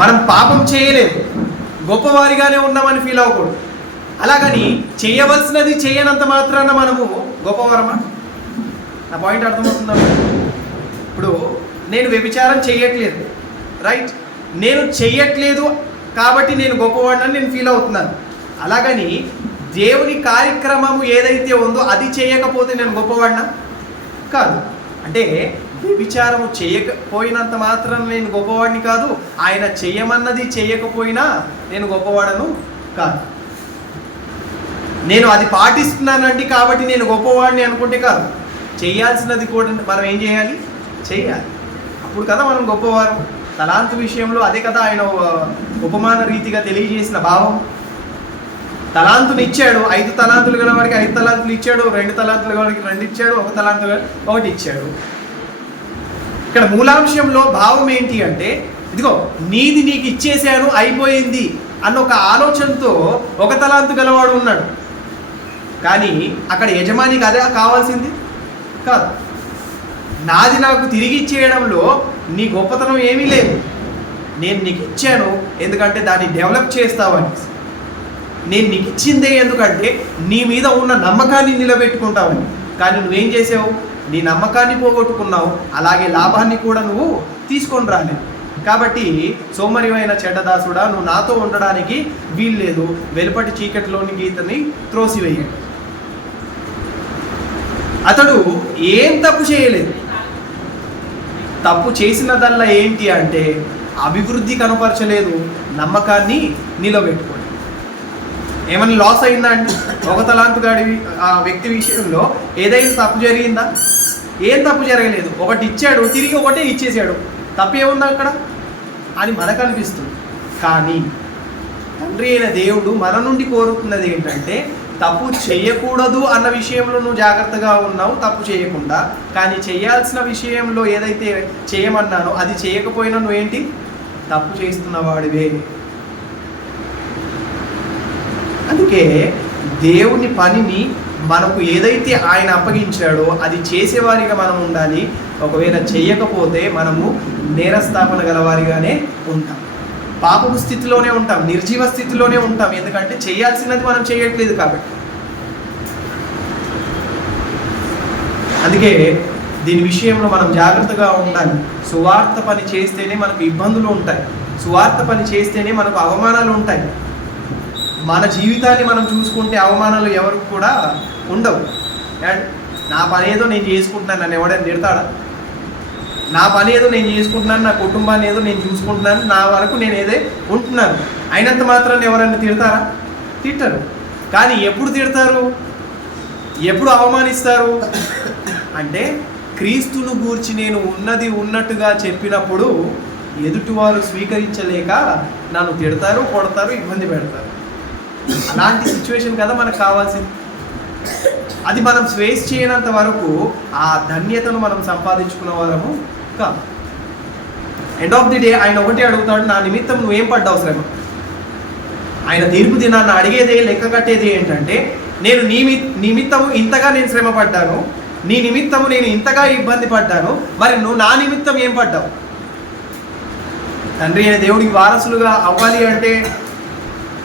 మనం పాపం చేయలేదు, గొప్పవారిగానే ఉన్నామని ఫీల్ అవ్వకూడదు. అలాగని చేయవలసినది చేయనంత మాత్రాన మనము గొప్పవారమా? నా పాయింట్ అర్థమవుతుందా? ఇప్పుడు నేను వ్యభిచారం చేయట్లేదు, రైట్? నేను చెయ్యట్లేదు కాబట్టి నేను గొప్పవాడిని నేను ఫీల్ అవుతున్నాను. అలాగని దేవుని కార్యక్రమము ఏదైతే ఉందో అది చేయకపోతే నేను గొప్పవాడినా? కాదు. అంటే వ్యభిచారము చేయకపోయినంత మాత్రం నేను గొప్పవాడిని కాదు, ఆయన చేయమన్నది చేయకపోయినా నేను గొప్పవాడను కాదు. నేను అది పాటిస్తున్నానండి కాబట్టి నేను గొప్పవాడిని అనుకుంటే కాదు, చేయాల్సినది కూడా మనం ఏం చేయాలి? చేయాలి. అప్పుడు కదా మనం గొప్పవారు. తలాంతు విషయంలో అదే కదా ఆయన ఉపమాన రీతిగా తెలియజేసిన భావం. తలాంతుని ఇచ్చాడు, 5 తలాంతులు గల వాడికి 5 తలాంతులు ఇచ్చాడు, 2 తలాంతులు వాడికి 2 ఇచ్చాడు, 1 తలాంతు 1 ఇచ్చాడు. ఇక్కడ మూలాంశంలో భావం ఏంటి అంటే, ఇదిగో నీది నీకు ఇచ్చేసాను అయిపోయింది అన్న ఒక ఆలోచనతో 1 తలాంతు గలవాడు ఉన్నాడు. కానీ అక్కడ యజమానికి అదే కావాల్సింది కాదు. నాది నాకు తిరిగి ఇచ్చేయడంలో నీ గొప్పతనం ఏమీ లేదు. నేను నీకు ఇచ్చాను ఎందుకంటే దాన్ని డెవలప్ చేస్తావని. నేను నీకు ఇచ్చిందే ఎందుకంటే నీ మీద ఉన్న నమ్మకాన్ని నిలబెట్టుకుంటావని. కానీ నువ్వేం చేసావు? నీ నమ్మకాన్ని పోగొట్టుకున్నావు, అలాగే లాభాన్ని కూడా నువ్వు తీసుకొని రాలేదు. కాబట్టి సోమరివైన చెడ్డదాసుడా, నువ్వు నాతో ఉండడానికి వీల్లేదు, వెలుపటి చీకటిలోని గీతని త్రోసివేయండి. అతడు ఏం తప్పు చేయలేదు. తప్పు చేసినదల్లా ఏంటి అంటే అభివృద్ధి కనపరచలేదు, నమ్మకాన్ని నిలబెట్టుకోండి. ఏమైనా లాస్ అయిందా అండి? 1 తలాంతు గాడి ఆ వ్యక్తి విషయంలో ఏదైనా తప్పు జరిగిందా? ఏం తప్పు జరగలేదు. 1 ఇచ్చాడు, తిరిగి 1 ఇచ్చేసాడు. తప్పు ఏముంది అక్కడ అని మనకు అనిపిస్తుంది. కానీ తండ్రి అయిన దేవుడు మన నుండి కోరుతున్నది ఏంటంటే తప్పు చేయకూడదు అన్న విషయంలో నువ్వు జాగ్రత్తగా ఉన్నావు, తప్పు చేయకుండా. కానీ చేయాల్సిన విషయంలో ఏదైతే చేయమన్నానో అది చేయకపోయినా నువ్వేంటి? తప్పు చేస్తున్నవాడివే. అందుకే దేవుని పనిని మనకు ఏదైతే ఆయన అప్పగించాడో అది చేసేవారిగా మనం ఉండాలి. ఒకవేళ చేయకపోతే మనము నేరస్థాపన గలవారిగానే ఉంటాం, పాపపు స్థితిలోనే ఉంటాం, నిర్జీవ స్థితిలోనే ఉంటాం. ఎందుకంటే చేయాల్సినది మనం చేయట్లేదు కాబట్టి. అందుకే దీని విషయంలో మనం జాగ్రత్తగా ఉండాలి. సువార్త పని చేస్తేనే మనకు ఇబ్బందులు ఉంటాయి, సువార్త పని చేస్తేనే మనకు అవమానాలు ఉంటాయి. మన జీవితాన్ని మనం చూసుకుంటే అవమానాలు ఎవరికి కూడా ఉండవు. అండ్ నా పని ఏదో నేను చేసుకుంటున్నాను, నన్ను ఎవడైనా తిడతాడా? నా పని ఏదో నేను చేసుకుంటున్నాను, నా కుటుంబాన్ని ఏదో నేను చూసుకుంటున్నాను, నా వరకు నేను ఏదే ఉంటున్నాను అయినంత మాత్రాన్ని ఎవరైనా తిడతారా? తిట్టరు. కానీ ఎప్పుడు తిడతారు, ఎప్పుడు అవమానిస్తారు అంటే క్రీస్తును గూర్చి నేను ఉన్నది ఉన్నట్టుగా చెప్పినప్పుడు ఎదుటివారు స్వీకరించలేక నన్ను తిడతారు, కొడతారు, ఇబ్బంది పెడతారు. అలాంటి సిచ్యువేషన్ కదా మనకు కావాల్సింది. అది మనం ఫేస్ చేయనంత వరకు ఆ ధన్యతను మనం సంపాదించుకున్న వాళ్ళము కాదు. ఎండ్ ఆఫ్ ది డే ఆయన ఒకటి అడుగుతాడు, నా నిమిత్తం నువ్వేం పడ్డావు శ్రమ? ఆయన తీర్పు దినాన్ని అడిగేదే, లెక్క కట్టేది ఏంటంటే నేను నీ నిమిత్తము ఇంతగా నేను శ్రమ పడ్డాను, నీ నిమిత్తము నేను ఇంతగా ఇబ్బంది పడ్డాను, మరి నువ్వు నా నిమిత్తం ఏం పడ్డావు? తండ్రి అయిన దేవుడికి వారసులుగా అవ్వాలి అంటే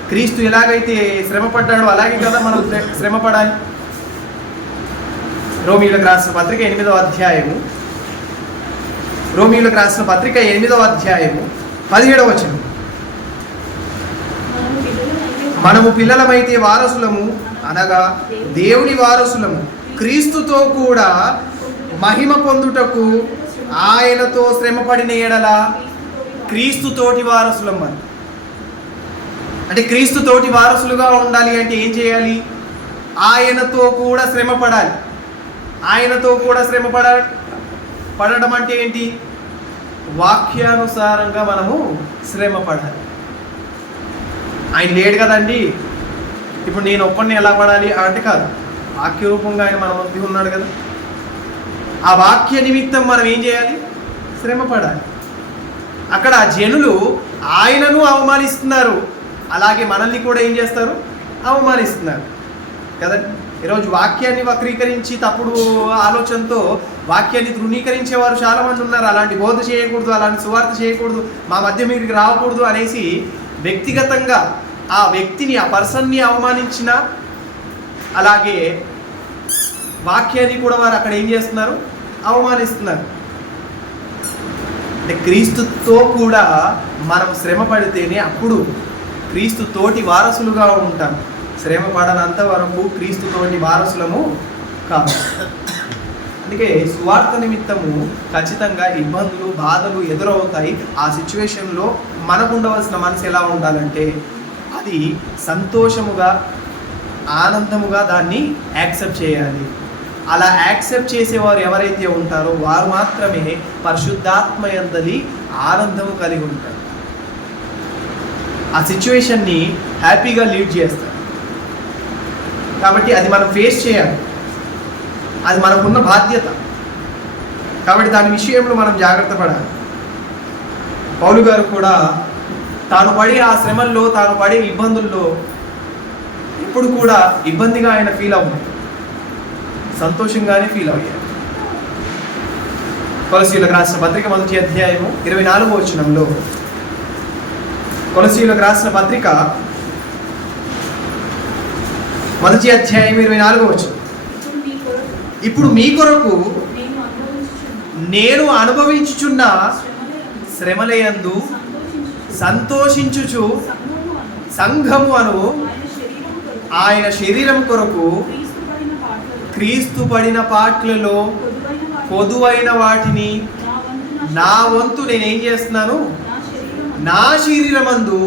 క్రీస్తు ఎలాగైతే శ్రమ పడ్డాడో అలాగే కదా మనం శ్రమ పడాలి. రోమీయులకు రాసిన పత్రిక 8వ అధ్యాయము, రోమీయులకు రాసిన పత్రిక 8వ అధ్యాయము 17వ వచనం, మనము పిల్లలమైతే వారసులము అనగా దేవుని వారసులము, క్రీస్తుతో కూడా మహిమ పొందుటకు ఆయనతో శ్రమపడిన ఎడల క్రీస్తుతోటి వారసులం. అని అంటే క్రీస్తుతోటి వారసులుగా ఉండాలి అంటే ఏం చేయాలి? ఆయనతో కూడా శ్రమ పడాలి. ఆయనతో కూడా శ్రమ పడడం అంటే ఏంటి? వాక్యానుసారంగా మనము శ్రమ పడాలి. ఆయన లేడు కదండి, ఇప్పుడు నేను ఒక్కడిని ఎలా పడాలి అంటే కాదు, వాక్య రూపంగా ఆయన మన మధ్య ఉన్నాడు కదా. ఆ వాక్య నిమిత్తం మనం ఏం చేయాలి? శ్రమ పడాలి. అక్కడ జనులు ఆయనను అవమానిస్తున్నారు, అలాగే మనల్ని కూడా ఏం చేస్తారు? అవమానిస్తున్నారు కదా. ఈరోజు వాక్యాన్ని వక్రీకరించి తప్పుడు ఆలోచనతో వాక్యాన్ని తృణీకరించేవారు చాలామంది ఉన్నారు. అలాంటి బోధ చేయకూడదు, అలాంటి సువార్త చేయకూడదు, మా మధ్య మీరికి రాకూడదు అనేసి వ్యక్తిగతంగా ఆ వ్యక్తిని, ఆ పర్సన్ని అవమానించిన, అలాగే వాక్యాన్ని కూడా వారు అక్కడ ఏం చేస్తున్నారు, అవమానిస్తున్నారు. అంటే క్రీస్తుతో కూడా మనం శ్రమ పడితేనే అప్పుడు క్రీస్తు తోటి వారసులుగా ఉంటాం. శ్రమ పడనంత వరకు క్రీస్తుతోటి వారసులము కాదు. అందుకే సువార్త నిమిత్తము ఖచ్చితంగా ఇబ్బందులు, బాధలు ఎదురవుతాయి. ఆ సిచ్యువేషన్లో మనకు ఉండవలసిన మనసు ఎలా ఉండాలంటే అది సంతోషముగా, ఆనందముగా దాన్ని యాక్సెప్ట్ చేయాలి. అలా యాక్సెప్ట్ చేసేవారు ఎవరైతే ఉంటారో వారు మాత్రమే పరిశుద్ధాత్మ యందలి ఆనందము కలిగి ఉంటారు. ఆ సిచ్యువేషన్ని హ్యాపీగా లీడ్ చేస్తారు. కాబట్టి అది మనం ఫేస్ చేయాలి, అది మనకున్న బాధ్యత. కాబట్టి దాని విషయంలో మనం జాగ్రత్త పడాలి. పౌలు గారు కూడా తాను పడే ఆ శ్రమల్లో, తాను పడే ఇబ్బందుల్లో ఇప్పుడు కూడా ఇబ్బందిగా ఆయన ఫీల్ అవ్వదు, సంతోషంగానే ఫీల్ అయ్యారు. కొలసీయులకు రాసిన పత్రిక 1వ అధ్యాయము 24వ వచనంలో, కొలసీయులకు రాసిన పత్రిక 1వ అధ్యాయం 24వ వచనం, ఇప్పుడు మీ కొరకు నేను అనుభవించుచున్న శ్రమలయందు సంతోషించుచు సంఘము అను ఆయన శరీరం కొరకు క్రీస్తు పడిన పాటలలో పొదువైన వాటిని నా వంతు నేనేం చేస్తున్నాను, నా శరీరమందు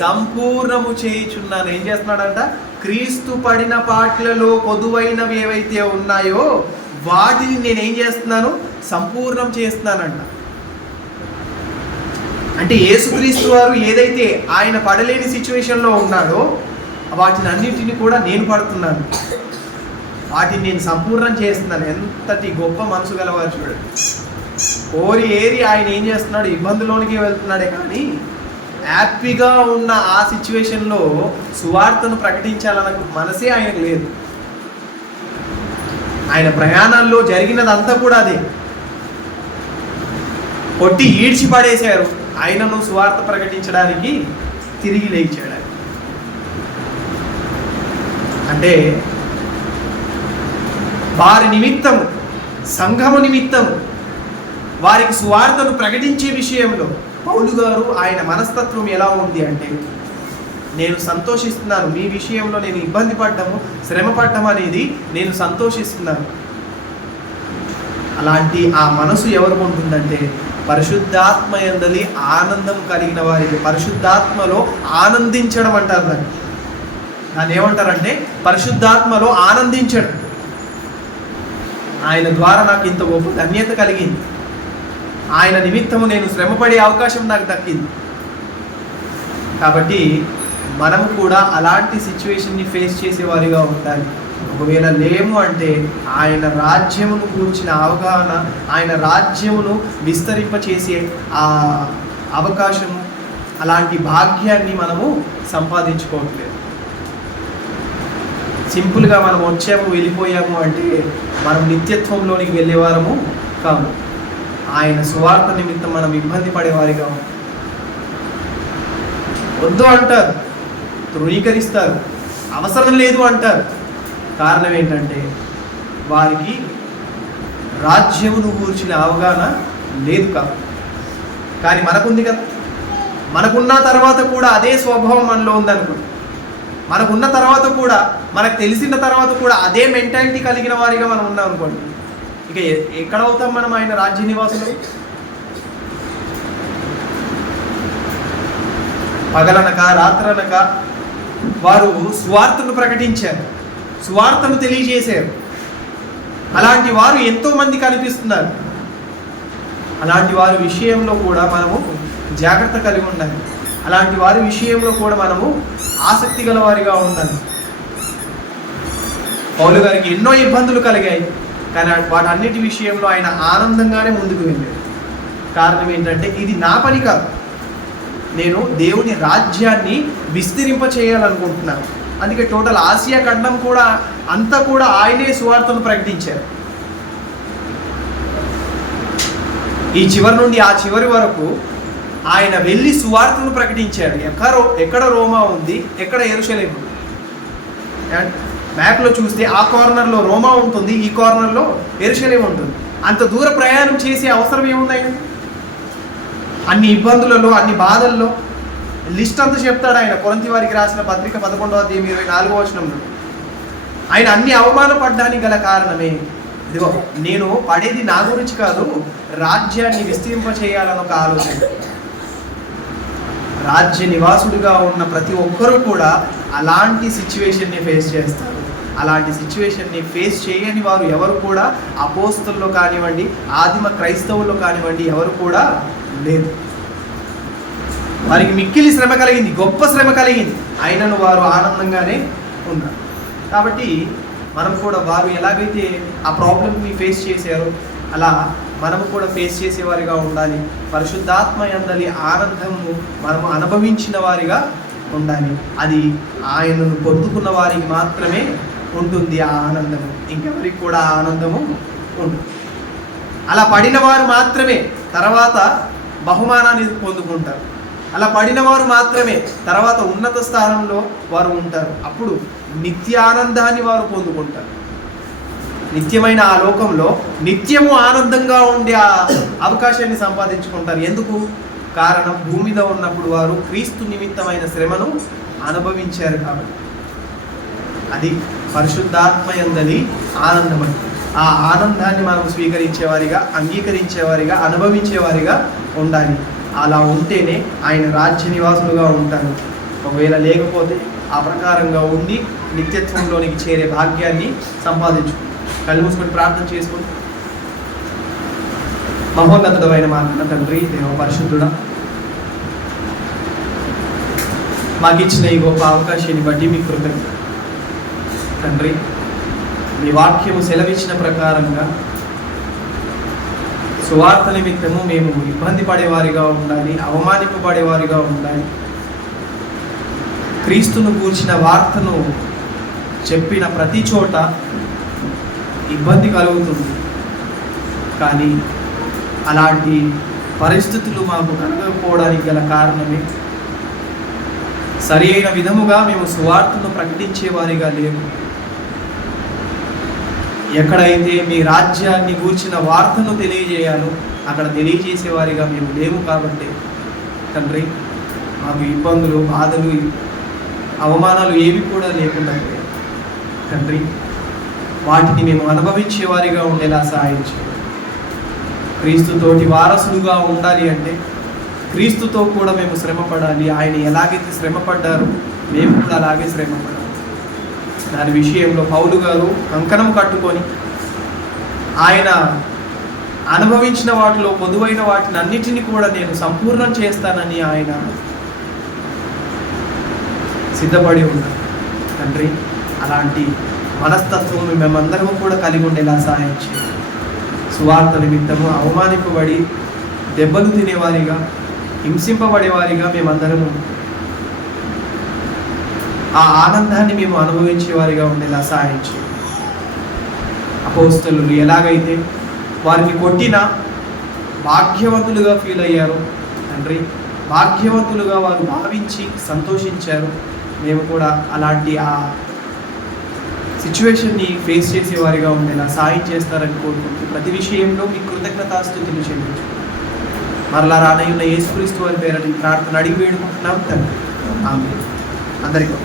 సంపూర్ణము చేయుచున్నాను. ఏం చేస్తున్నాడంట, క్రీస్తు పడిన పాటలలో పొదువైనవి ఏవైతే ఉన్నాయో వాటిని నేనేం చేస్తున్నాను, సంపూర్ణం చేస్తున్నానంట. అంటే యేసుక్రీస్తు వారు ఏదైతే ఆయన పడలేని సిచ్యువేషన్లో ఉన్నాడో వాటిని అన్నింటినీ కూడా నేను పడుతున్నాను, వాటిని నేను సంపూర్ణం చేస్తున్నాను. ఎంతటి గొప్ప మనసు గలవారు చూడండి. కోరి ఏరి ఆయన ఏం చేస్తున్నాడు, ఇబ్బందులోనికి వెళ్తున్నాడే కానీ హ్యాపీగా ఉన్న ఆ సిచ్యువేషన్లో సువార్తను ప్రకటించాలన్న మనసే ఆయనకు లేదు. ఆయన ప్రయాణాల్లో జరిగినదంతా కూడా అదే. కొట్టి ఈడ్చి పడేశారు, ఆయనను సువార్త ప్రకటించడానికి తిరిగి లేచాడు. అంటే వారి నిమిత్తము, సంఘము నిమిత్తము, వారికి సువార్తను ప్రకటించే విషయంలో పౌలు గారు ఆయన మనస్తత్వం ఎలా ఉంది అంటే, నేను సంతోషిస్తున్నాను, మీ విషయంలో నేను ఇబ్బంది పడ్డము, శ్రమ పడ్డం అనేది నేను సంతోషిస్తున్నాను. అలాంటి ఆ మనసు ఎవరికి ఉంటుందంటే పరిశుద్ధాత్మ యందలి ఆనందం కలిగిన వారికి. పరిశుద్ధాత్మలో ఆనందించడం అంటారు దాన్ని. దాన్ని ఏమంటారంటే పరిశుద్ధాత్మలో ఆనందించడం. ఆయన ద్వారా నాకు ఇంత గొప్ప ధన్యత కలిగింది, ఆయన నిమిత్తము నేను శ్రమపడే అవకాశం నాకు దక్కింది. కాబట్టి మనము కూడా అలాంటి సిచ్యువేషన్ని ఫేస్ చేసేవారిగా ఉండాలి. ఒకవేళ లేము అంటే ఆయన రాజ్యమును కూర్చిన అవగాహన, ఆయన రాజ్యమును విస్తరింపచేసే ఆ అవకాశము, అలాంటి భాగ్యాన్ని మనము సంపాదించుకోవట్లేదు. సింపుల్గా మనం వచ్చాము, వెళ్ళిపోయాము అంటే మనం నిత్యత్వంలోనికి వెళ్ళేవారము కాము. ఆయన సువార్త నిమిత్తం మనం ఇబ్బంది పడేవారిగా వద్దు అంటారు, తృణీకరిస్తారు, అవసరం లేదు అంటారు. కారణం ఏంటంటే వారికి రాజ్యమును గూర్చిన అవగాహన లేదు కాదు. కానీ మనకుంది కదా. మనకున్న తర్వాత కూడా అదే స్వభావం మనలో ఉందనుకో, మనకున్న తర్వాత కూడా, మనకు తెలిసిన తర్వాత కూడా అదే మెంటాలిటీ కలిగిన వారిగా మనం ఉన్నాం అనుకోండి, ఇక ఎక్కడ అవుతాం మనం ఆయన రాజ్య నివాసులు? పగలనక రాత్రనక వారు సువార్తను ప్రకటించారు, సువార్తను తెలియజేశారు. అలాంటి వారు ఎంతోమంది కనిపిస్తున్నారు. అలాంటి వారి విషయంలో కూడా మనము జాగ్రత్త కలిగి ఉండాలి. అలాంటి వారి విషయంలో కూడా మనము ఆసక్తి గల వారిగా ఉండాలి. పౌలు గారికి ఎన్నో ఇబ్బందులు కలిగాయి, కానీ వాటన్నిటి విషయంలో ఆయన ఆనందంగానే ముందుకు వెళ్ళాడు. కారణం ఏంటంటే ఇది నా పని కాదు, నేను దేవుని రాజ్యాన్ని విస్తరింప చేయాలనుకుంటున్నాను. అందుకే టోటల్ ఆసియా ఖండం కూడా అంతా కూడా ఆయనే సువార్తను ప్రకటించారు. ఈ చివరి నుండి ఆ చివరి వరకు ఆయన వెళ్ళి సువార్తను ప్రకటించాడు. ఎక్కడ రోమా ఉంది, ఎక్కడ యెరూషలేము ఉంది. మ్యాప్లో చూస్తే ఆ కార్నర్లో రోమా ఉంటుంది, ఈ కార్నర్లో యెరూషలేము ఉంటుంది. అంత దూర ప్రయాణం చేసే అవసరం ఏముంది ఆయన? అన్ని ఇబ్బందులలో, అన్ని బాధల్లో లిస్ట్ అంతా చెప్తాడు ఆయన. కొరింథీ వారికి రాసిన పత్రిక 11వ అధ్యాయం 24వ వచనంలో ఆయన అన్ని అవమానపడ్డానికి గల కారణమే, ఇదిగో నేను పడేది నా గురించి కాదు, రాజ్యాన్ని విస్తరింప చేయాలని ఒక ఆలోచన. రాజ్య నివాసుడిగా ఉన్న ప్రతి ఒక్కరూ కూడా అలాంటి సిచ్యువేషన్ని ఫేస్ చేస్తారు. అలాంటి సిచ్యువేషన్ని ఫేస్ చేయని వారు ఎవరు కూడా అపోస్తలులో కానివ్వండి, ఆదిమ క్రైస్తవుల్లో కానివ్వండి, ఎవరు కూడా లేదు. వారికి మిక్కిలి శ్రమ కలిగింది, గొప్ప శ్రమ కలిగింది, అయినను వారు ఆనందంగానే ఉన్నారు. కాబట్టి మనం కూడా వారు ఎలాగైతే ఆ ప్రాబ్లమ్ని ఫేస్ చేశారో అలా మనము కూడా ఫేస్ చేసేవారిగా ఉండాలి. పరిశుద్ధాత్మ యందలి ఆనందము మనము అనుభవించిన వారిగా ఉండాలి. అది ఆయనను పొందుకున్న వారికి మాత్రమే ఉంటుంది ఆ ఆనందము, ఇంకెవరికి కూడా ఆ ఆనందము ఉంటుంది. అలా పడిన వారు మాత్రమే తర్వాత బహుమానాన్ని పొందుకుంటారు. అలా పడిన వారు మాత్రమే తర్వాత ఉన్నత స్థానంలో వారు ఉంటారు. అప్పుడు నిత్యానందాన్ని వారు పొందుకుంటారు. నిత్యమైన ఆ లోకంలో నిత్యము ఆనందంగా ఉండే ఆ అవకాశాన్ని సంపాదించుకుంటారు. ఎందుకు? కారణం భూమి మీద ఉన్నప్పుడు వారు క్రీస్తు నిమిత్తమైన శ్రమను అనుభవించారు కాబట్టి. అది పరిశుద్ధాత్మ యందలి ఆనందం. ఆ ఆనందాన్ని మనం స్వీకరించేవారిగా, అంగీకరించేవారిగా, అనుభవించేవారిగా ఉండాలి. అలా ఉంటేనే ఆయన రాజ్య నివాసులుగా ఉంటారు. ఒకవేళ లేకపోతే ఆ ప్రకారంగా ఉండి నిత్యత్వంలోనికి చేరే భాగ్యాన్ని సంపాదించుకుంటారు. కళ్ళు మూసుకొని ప్రార్థన చేసుకొని. మహోన్నతుడమైన మా కన్న తండ్రి, దేవ పరిశుద్ధుడా, మాకు ఇచ్చిన ఈ గొప్ప అవకాశాన్ని బట్టి మీ కృతజ్ఞత తండ్రి. మీ వాక్యము సెలవిచ్చిన ప్రకారంగా సువార్త నిమిత్తము మేము ఇబ్బంది పడేవారిగా ఉండాలి, అవమానింపబడేవారిగా ఉండాలి. క్రీస్తును గూర్చిన వార్తను చెప్పిన ప్రతి చోట ఇబ్బంది కలుగుతుంది. కానీ అలాంటి పరిస్థితులు మాకు కలగకపోవడానికి గల కారణమే సరి అయిన విధముగా మేము సువార్తను ప్రకటించేవారిగా లేము. ఎక్కడైతే మీ రాజ్యాన్ని గూర్చిన వార్తను తెలియజేయాలో అక్కడ తెలియజేసేవారిగా మేము లేము. కాబట్టి తండ్రి, మాకు ఇబ్బందులు, బాధలు, అవమానాలు ఏవి కూడా లేకుండా తండ్రి, వాటిని మేము అనుభవించేవారిగా ఉండేలా సహాయం చేయండి. క్రీస్తుతోటి వారసులుగా ఉండాలి అంటే క్రీస్తుతో కూడా మేము శ్రమపడాలి. ఆయన ఎలాగైతే శ్రమపడ్డారో మేము కూడా అలాగే శ్రమపడాలి. దాని విషయంలో పౌలు గారు కంకణం కట్టుకొని ఆయన అనుభవించిన వాటిలో పొదువైన వాటిని అన్నిటినీ కూడా నేను సంపూర్ణం చేస్తానని ఆయన సిద్ధపడి ఉన్నారు. తండ్రి, అలాంటి మనస్తత్వం మేమందరము కూడా కలిగి ఉండేలా సహాయం చేయండి. సువార్త నిమిత్తము అవమానింపబడి దెబ్బలు తినేవారిగా, హింసింపబడేవారిగా మేమందరము ఆ ఆనందాన్ని మేము అనుభవించేవారిగా ఉండేలా సహాయం చేయండి. అపోస్తలులు ఎలాగైతే వారిని కొట్టినా భాగ్యవంతులుగా ఫీల్ అయ్యారు తండ్రి, భాగ్యవంతులుగా వారు భావించి సంతోషించారు. మేము కూడా అలాంటి ఆ సిచ్యువేషన్ని ఫేస్ చేసేవారిగా ఉండేలా సాయం చేస్తారని కోరుకుంటూ ప్రతి విషయంలో మీ కృతజ్ఞతాస్తుతులు చెల్లించు. మరలా రానయ్యున్న యేసుక్రీస్తు వారి పేరటి ప్రార్థన అడిగి వేడుకుంటున్నాం తండ్రి. ఆమేన్. అందరికీ